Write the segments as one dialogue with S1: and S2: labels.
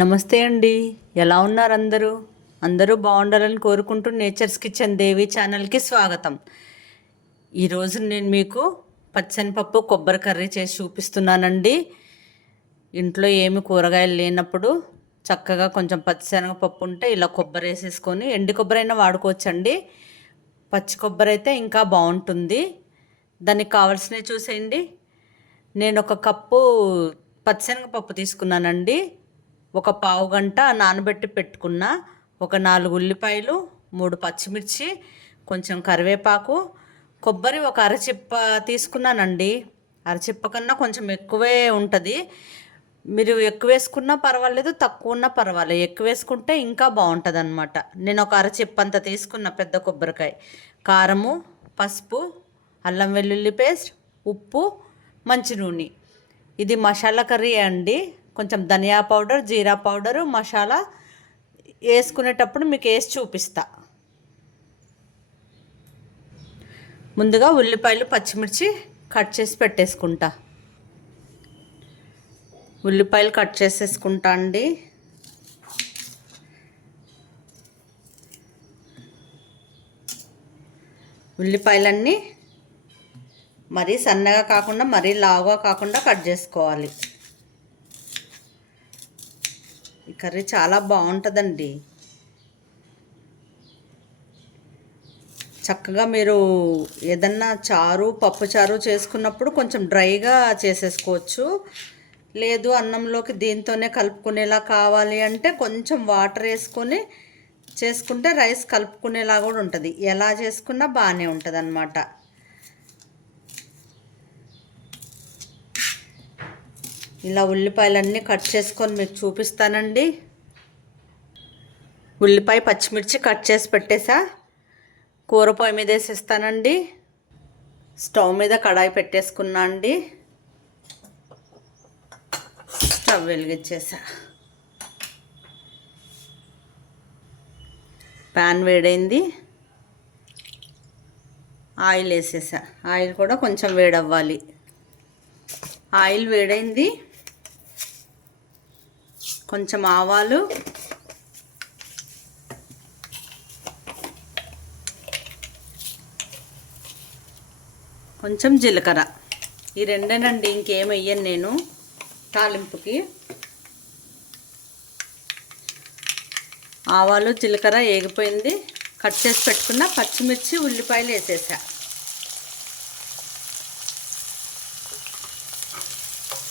S1: నమస్తే అండి. ఎలా ఉన్నారు అందరూ? అందరూ బాగుండాలని కోరుకుంటూ నేచర్స్ కిచెన్ దేవి ఛానల్కి స్వాగతం. ఈరోజు నేను మీకు పచ్చనిపప్పు కొబ్బరి కర్రీ చేసి చూపిస్తున్నానండి. ఇంట్లో ఏమి కూరగాయలు లేనప్పుడు చక్కగా కొంచెం పచ్చిశనగపప్పు ఉంటే ఇలా కొబ్బరి వేసేసుకొని ఎండి కొబ్బరి అయినా వాడుకోవచ్చండి. పచ్చి కొబ్బరి అయితే ఇంకా బాగుంటుంది. దానికి కావాల్సినవి చూసేయండి. నేను ఒక కప్పు పచ్చిశనగపప్పు తీసుకున్నానండి. ఒక పావు గంట నానబెట్టి పెట్టుకున్న ఒక నాలుగు ఉల్లిపాయలు మూడు పచ్చిమిర్చి కొంచెం కరివేపాకు కొబ్బరి ఒక అరచిప్ప తీసుకున్నానండి. అరచిప్ప కన్నా కొంచెం ఎక్కువే ఉంటుంది. మీరు ఎక్కువ వేసుకున్నా పర్వాలేదు తక్కువ ఉన్నా పర్వాలేదు. ఎక్కువ వేసుకుంటే ఇంకా బాగుంటుంది అనమాట నేను ఒక అరచిప్ప అంత తీసుకున్న పెద్ద కొబ్బరికాయ. కారము పసుపు అల్లం వెల్లుల్లి పేస్ట్ ఉప్పు మంచి నూనె. ఇది మసాలా కర్రీ అండి. కొంచెం ధనియా పౌడర్ జీరా పౌడరు మసాలా వేసుకునేటప్పుడు మీకు వేసి చూపిస్తా. ముందుగా ఉల్లిపాయలు పచ్చిమిర్చి కట్ చేసి పెట్టేసుకుంటా. ఉల్లిపాయలు కట్ చేసేసుకుంటా అండి. ఉల్లిపాయలన్నీ మరీ సన్నగా కాకుండా మరీ లావుగా కాకుండా కట్ చేసుకోవాలి ఈ కర్రీ చాలా బాగుంటుందండి. చక్కగా మీరు ఏదన్నా చారు పప్పు చారు చేసుకున్నప్పుడు కొంచెం డ్రైగా చేసేసుకోవచ్చు. లేదు అన్నంలోకి దీంతోనే కలుపుకునేలా కావాలి అంటే కొంచెం వాటర్ వేసుకొని చేసుకుంటే రైస్ కలుపుకునేలా కూడా ఉంటుంది. ఎలా చేసుకున్నా బాగానే ఉంటుంది అన్నమాట ఇలా ఉల్లిపాయలన్నీ కట్ చేసుకొని మీకు చూపిస్తానండి. ఉల్లిపాయ పచ్చిమిర్చి కట్ చేసి పెట్టేసా. కూర పొయ్యి మీద వేసేస్తానండి. స్టవ్ మీద కడాయి పెట్టేసుకున్నా అండి. స్టవ్ వెలిగించేసా. ప్యాన్ వేడైంది. ఆయిల్ వేసేసా. ఆయిల్ కూడా కొంచెం వేడవ్వాలి. ఆయిల్ వేడైంది. కొంచెం ఆవాలు. కొంచెం జీలకర్ర. ఈ రెండేనండి ఇంకేం వెయ్యను నేను తాలింపుకి. ఆవాలు జీలకర్ర ఏగిపోయింది. కట్ చేసి పెట్టుకున్న పచ్చిమిర్చి ఉల్లిపాయలు వేసేసా.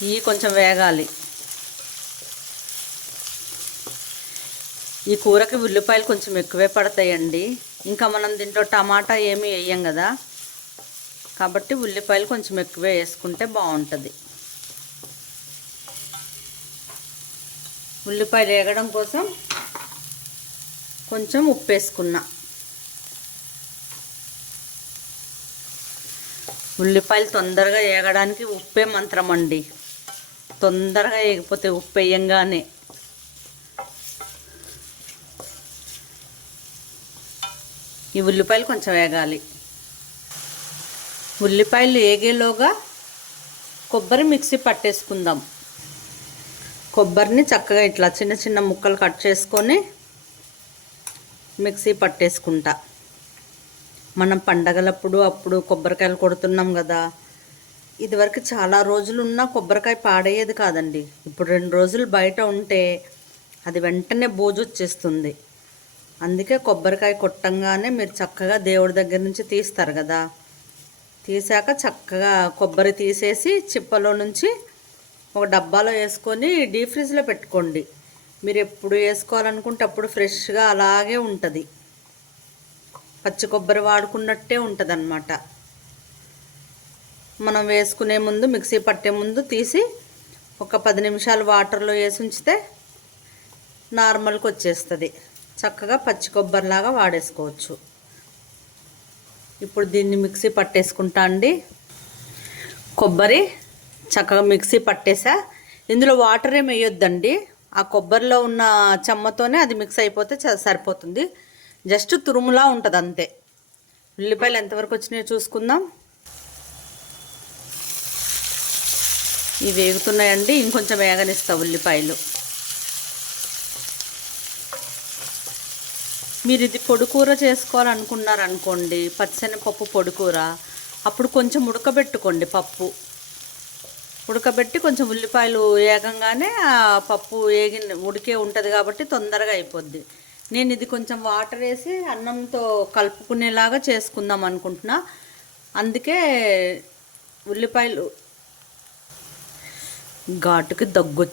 S1: ఇవి కొంచెం వేగాలి. ఈ కూరకి ఉల్లిపాయలు కొంచెం ఎక్కువే పడతాయండి. ఇంకా మనం దీంట్లో టమాటా ఏమి వేయం కదా. కాబట్టి ఉల్లిపాయలు కొంచెం ఎక్కువే వేసుకుంటే బాగుంటుంది. ఉల్లిపాయలు వేగడం కోసం కొంచెం ఉప్పు వేసుకున్నా. ఉల్లిపాయలు తొందరగా వేగడానికి ఉప్పే మంత్రం అండి తొందరగా వేగిపోతే ఉప్పు వేయంగానే. ఈ ఉల్లిపాయలు కొంచెం వేగాలి. ఉల్లిపాయలు వేగేలోగా కొబ్బరి మిక్సీ పట్టేసుకుందాం. కొబ్బరిని చక్కగా ఇట్లా చిన్న చిన్న ముక్కలు కట్ చేసుకొని మిక్సీ పట్టేసుకుంటా. మనం పండగలప్పుడు అప్పుడు కొబ్బరికాయలు కొడుతున్నాం కదా. ఇదివరకు చాలా రోజులు ఉన్నా కొబ్బరికాయ పాడయ్యేది కాదండి. ఇప్పుడు రెండు రోజులు బయట ఉంటే అది వెంటనే బోజు వచ్చేస్తుంది అందుకే కొబ్బరికాయ కొట్టంగానే మీరు చక్కగా దేవుడి దగ్గర నుంచి తీస్తారు కదా. తీసాక చక్కగా కొబ్బరి తీసేసి చిప్పలో నుంచి ఒక డబ్బాలో వేసుకొని డీప్ ఫ్రిడ్జ్లో పెట్టుకోండి. మీరు ఎప్పుడు వేసుకోవాలనుకుంటే అప్పుడు ఫ్రెష్గా అలాగే ఉంటుంది. పచ్చి కొబ్బరి వాడుకున్నట్టే ఉంటుంది అన్నమాట మనం వేసుకునే ముందు మిక్సీ పట్టే ముందు తీసి ఒక పది నిమిషాలు వాటర్లో వేసి ఉంచితే నార్మల్కి వచ్చేస్తుంది. చక్కగా పచ్చి కొబ్బరిలాగా వాడేసుకోవచ్చు. ఇప్పుడు దీన్ని మిక్సీ పట్టేసుకుంటా అండి. కొబ్బరి చక్కగా మిక్సీ పట్టేసా. ఇందులో వాటర్ ఏమి వేయొద్దండి. ఆ కొబ్బరిలో ఉన్న చెమ్మతోనే అది మిక్స్ అయిపోతే సరిపోతుంది. జస్ట్ తురుములా ఉంటుంది అంతే. ఉల్లిపాయలు ఎంతవరకు వచ్చినాయో చూసుకుందాం. ఇవి వేగుతున్నాయండి. ఇంకొంచెం వేగనిస్తా ఉల్లిపాయలు. మీరు ఇది పొడికూర చేసుకోవాలనుకున్నారనుకోండి పచ్చనిపప్పు పొడికూర అప్పుడు కొంచెం ఉడకబెట్టుకోండి పప్పు. ఉడకబెట్టి కొంచెం ఉల్లిపాయలు వేగంగానే ఆ పప్పు వేగిన ఉడికే ఉంటుంది కాబట్టి తొందరగా అయిపోద్ది. నేను ఇది కొంచెం వాటర్ వేసి అన్నంతో కలుపుకునేలాగా చేసుకుందాం అనుకుంటున్నా. అందుకే ఉల్లిపాయలు ఘాటుకి దగ్గు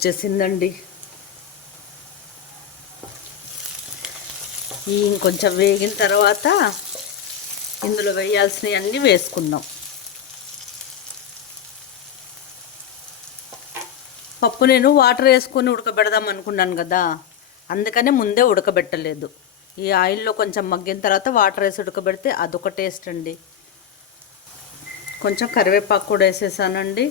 S1: ఈ ఇంకొంచెం వేగిన తర్వాత ఇందులో వేయాల్సినవి అన్నీ వేసుకుందాం. పప్పు నేను వాటర్ వేసుకొని ఉడకబెడదాం అనుకున్నాను కదా అందుకనే ముందే ఉడకబెట్టలేదు. ఈ ఆయిల్లో కొంచెం మగ్గిన తర్వాత వాటర్ వేసి ఉడకబెడితే అదొక టేస్ట్ అండి. కొంచెం కరివేపాకు కూడా వేసేసానండి.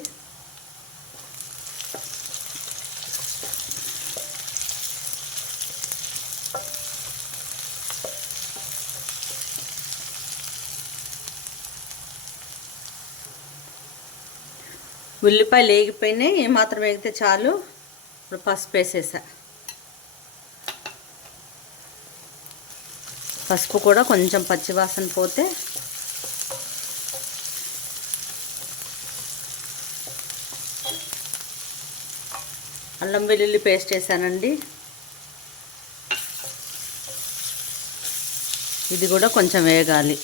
S1: ఉల్లిపాయలు వేగిపోయినాయి ఏమాత్రం వేగితే చాలు. ఇప్పుడు పసుపు వేసేసా. పసుపు కూడా కొంచెం పచ్చివాసన పోతే అల్లం వెల్లుల్లి పేస్ట్ వేసానండి. ఇది కూడా కొంచెం వేగాలి.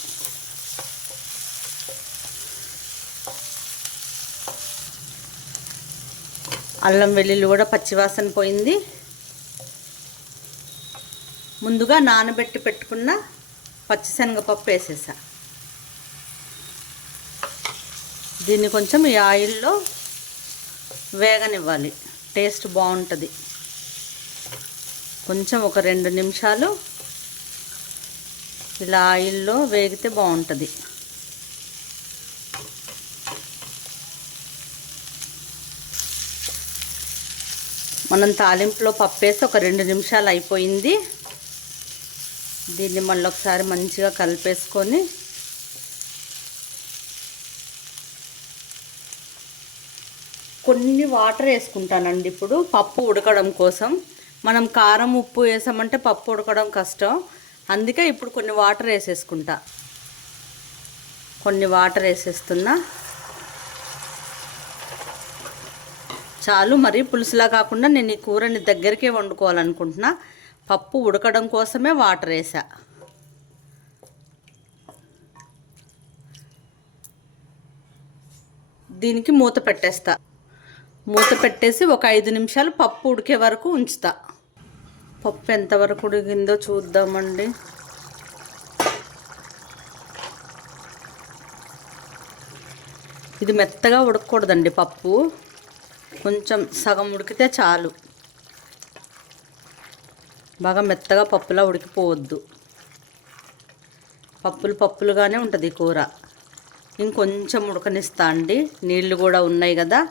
S1: అల్లం వెల్లుల్లి కూడా పచ్చివాసన పోయింది. ముందుగా నానబెట్టి పెట్టుకున్న పచ్చిశనగపప్పు వేసేసా. దీన్ని కొంచెం ఈ ఆయిల్లో వేగనివ్వాలి. టేస్ట్ బాగుంటుంది. కొంచెం ఒక రెండు నిమిషాలు ఇలా ఆయిల్లో వేగితే బాగుంటుంది. మనం తాలింపులో పప్పు వేసి ఒక రెండు నిమిషాలు అయిపోయింది. దీన్ని మళ్ళీ ఒకసారి మంచిగా కలిపేసుకొని కొన్ని వాటర్ వేసుకుంటానండి ఇప్పుడు పప్పు ఉడకడం కోసం. మనం కారం ఉప్పు వేసామంటే పప్పు ఉడకడం కష్టం. అందుకే ఇప్పుడు కొన్ని వాటర్ వేసేసుకుంటా. కొన్ని వాటర్ వేసేస్తున్నా. చాలు. మరి పులుసులా కాకుండా నేను ఈ కూరని దగ్గరికే వండుకోవాలనుకుంటున్నా. పప్పు ఉడకడం కోసమే వాటర్ వేసా దీనికి మూత పెట్టేస్తా. మూత పెట్టేసి ఒక ఐదు నిమిషాలు పప్పు ఉడికే వరకు ఉంచుతా. పప్పు ఎంతవరకు ఉడికిందో చూద్దామండి. ఇది మెత్తగా ఉడకకూడదండి పప్పు. కొంచెం సగం ఉడికితే చాలు. బాగా మెత్తగా పప్పులా ఉడికిపోవద్దు. పప్పులు పప్పులుగానే ఉంటుంది కూర. ఇంకొంచెం ఉడకనిస్తా అండి. నీళ్ళు కూడా ఉన్నాయి కదా.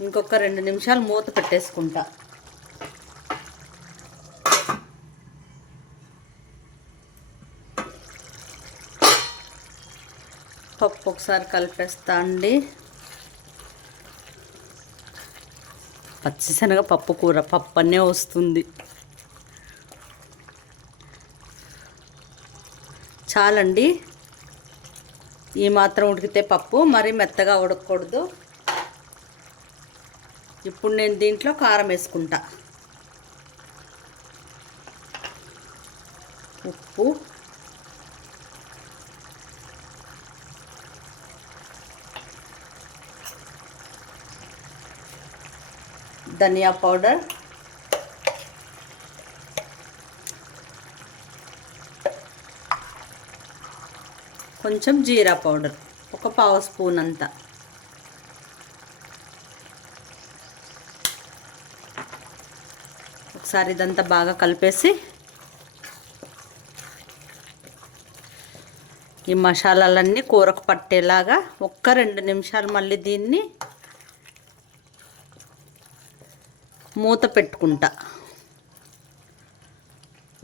S1: ఇంకొక రెండు నిమిషాలు మూత పెట్టేసుకుంటా. పప్పు ఒకసారి కలిపేస్తా అండి. పచ్చిశనగ పప్పు కూర పప్పు అనే వస్తుంది. చాలండి. ఈ మాత్రం ఉడికితే పప్పు మరి మెత్తగా ఉడకకూడదు. ఇప్పుడు నేను దీంట్లో కారం వేసుకుంటా. ఉప్పు. ధనియా పౌడర్. కొంచెం జీరా పౌడర్ ఒక పావు స్పూన్ అంతా. ఒకసారి ఇదంతా బాగా కలిపేసి ఈ మసాలాలన్నీ కూరకు పట్టేలాగా ఒక్క రెండు నిమిషాలు మళ్ళీ దీన్ని మూత పెట్టుకుంటా.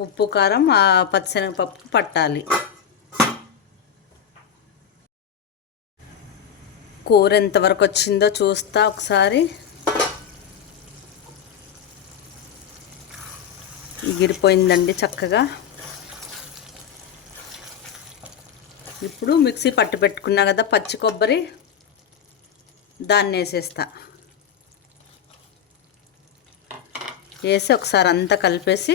S1: ఉప్పు కారం ఆ పచ్చిశనగపప్పు పట్టాలి. కూర ఎంతవరకు వచ్చిందో చూస్తా ఒకసారి. ఎగిరిపోయిందండి చక్కగా. ఇప్పుడు మిక్సీ పట్టు పెట్టుకున్నా కదా పచ్చి కొబ్బరి దాన్ని వేసేస్తా. వేసి ఒకసారి అంతా కలిపేసి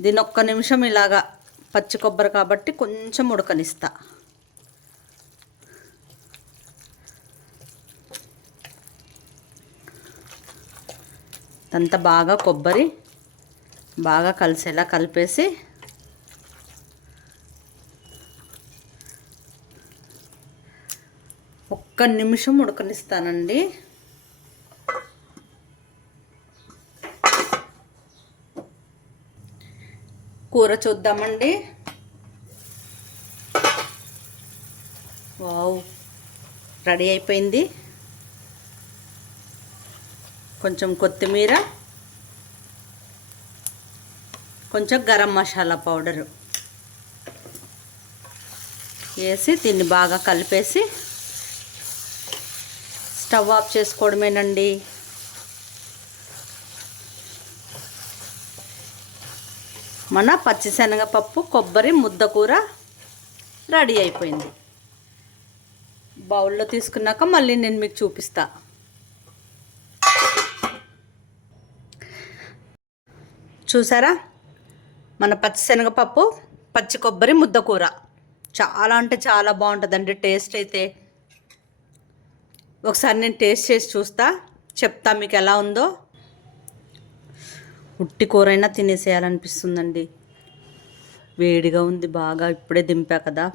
S1: దీని ఒక్క నిమిషం ఇలాగా పచ్చి కొబ్బరి కాబట్టి కొంచెం ఉడకనిస్తా. అంతా బాగా కొబ్బరి బాగా కలిసేలా కలిపేసి ఒక్క నిమిషం ఉడకనిస్తానండి. కూర చూద్దామండి. వావ్ రెడీ అయిపోయింది. కొంచెం కొత్తిమీర కొంచెం గరం మసాలా పౌడరు వేసి దీన్ని బాగా కలిపేసి స్టవ్ ఆఫ్ చేసుకోవడమేనండి. మన పచ్చిశనగపప్పు కొబ్బరి ముద్దకూర రెడీ అయిపోయింది. బౌల్లో తీసుకున్నాక మళ్ళీ నేను మీకు చూపిస్తా. చూసారా? మన పచ్చిశనగపప్పు పచ్చి కొబ్బరి ముద్దకూర చాలా అంటే చాలా బాగుంటుందండి టేస్ట్ అయితే. ఒకసారి నేను టేస్ట్ చేసి చూస్తా చెప్తా మీకు ఎలా ఉందో. ఉట్టి కూరైనా తినేసేయాలనిపిస్తుందండి. వేడిగా ఉంది బాగా ఇప్పుడే దింపా కదా.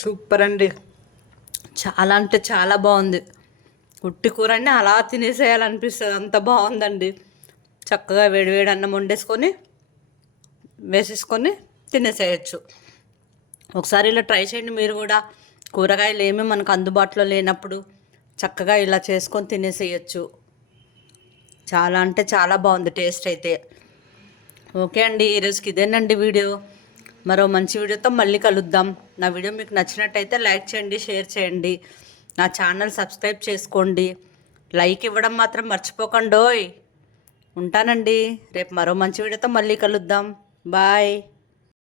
S1: సూపర్ అండి. చాలా అంటే చాలా బాగుంది. ఉట్టి కూర అన్నీ అలా తినేసేయాలనిపిస్తుంది అంత బాగుందండి. చక్కగా వేడివేడి అన్నం వండేసుకొని వేసేసుకొని తినేసేయచ్చు. ఒకసారి ఇలా ట్రై చేయండి మీరు కూడా. కూరగాయలు ఏమీ మనకు అందుబాటులో లేనప్పుడు చక్కగా ఇలా చేసుకొని తినేసేయచ్చు. చాలా అంటే చాలా బాగుంది టేస్ట్ అయితే. ఓకే అండి ఈరోజుకి ఇదేనండి వీడియో. మరో మంచి వీడియోతో మళ్ళీ కలుద్దాం. నా వీడియో మీకు నచ్చినట్టయితే లైక్ చేయండి షేర్ చేయండి. నా ఛానల్ సబ్స్క్రైబ్ చేసుకోండి. లైక్ ఇవ్వడం మాత్రం మర్చిపోకండోయ్. ఉంటానండి రేపు మరో మంచి వీడియోతో మళ్ళీ కలుద్దాం. బాయ్.